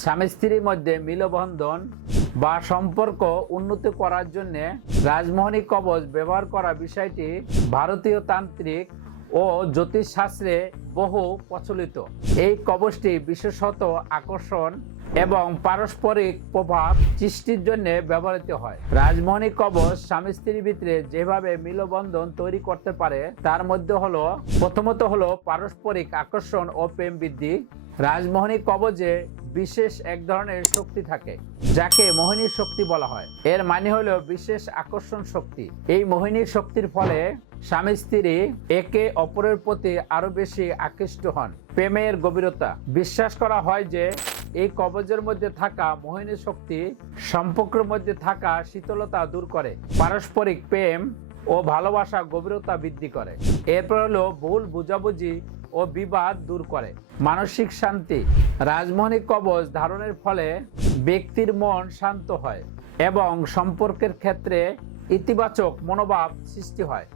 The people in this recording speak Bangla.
স্বামী স্ত্রীর মধ্যে মিলবন্ধন বা সম্পর্ক উন্নত করার জন্য রাজমোহনী কবচ ব্যবহার করা বিষয়টি ভারতীয় তান্ত্রিক ও জ্যোতিষশাস্ত্রে বহু প্রচলিত। এই কবচটি বিশেষত আকর্ষণ এবং পারস্পরিক প্রভাব সৃষ্টির জন্য ব্যবহৃত হয়। রাজমোহনী কবচ স্বামী স্ত্রীর ভিতরে যেভাবে মিলবন্ধন তৈরি করতে পারে, তার মধ্যে হলো, প্রথমত হলো পারস্পরিক আকর্ষণ ও প্রেম বৃদ্ধি। রাজমোহনী কবজে বিশেষ এক ধরনের শক্তি থাকে, যাকে মোহিনীর শক্তি বলা হয়। এর মানে হলো বিশেষ আকর্ষণ শক্তি। এই মোহিনীর শক্তির ফলে স্বামী স্ত্রী একে অপরের প্রতি আরও বেশি আকৃষ্ট হন। প্রেমের গভীরতা। বিশ্বাস করা হয় যে এই কবজের মধ্যে থাকা মোহিনী শক্তি সম্পর্কের মধ্যে থাকা শীতলতা দূর করে। পারস্পরিক প্রেম ও ভালোবাসা গভীরতা বৃদ্ধি করে। এরপর হলো ভুল বুঝাবুঝি ও বিবাদ দূর করে। মানসিক শান্তি রাজমোহনী কবচ ধারণের ফলে ব্যক্তির মন শান্ত হয় এবং সম্পর্কের ক্ষেত্রে ইতিবাচক মনোভাব সৃষ্টি হয়।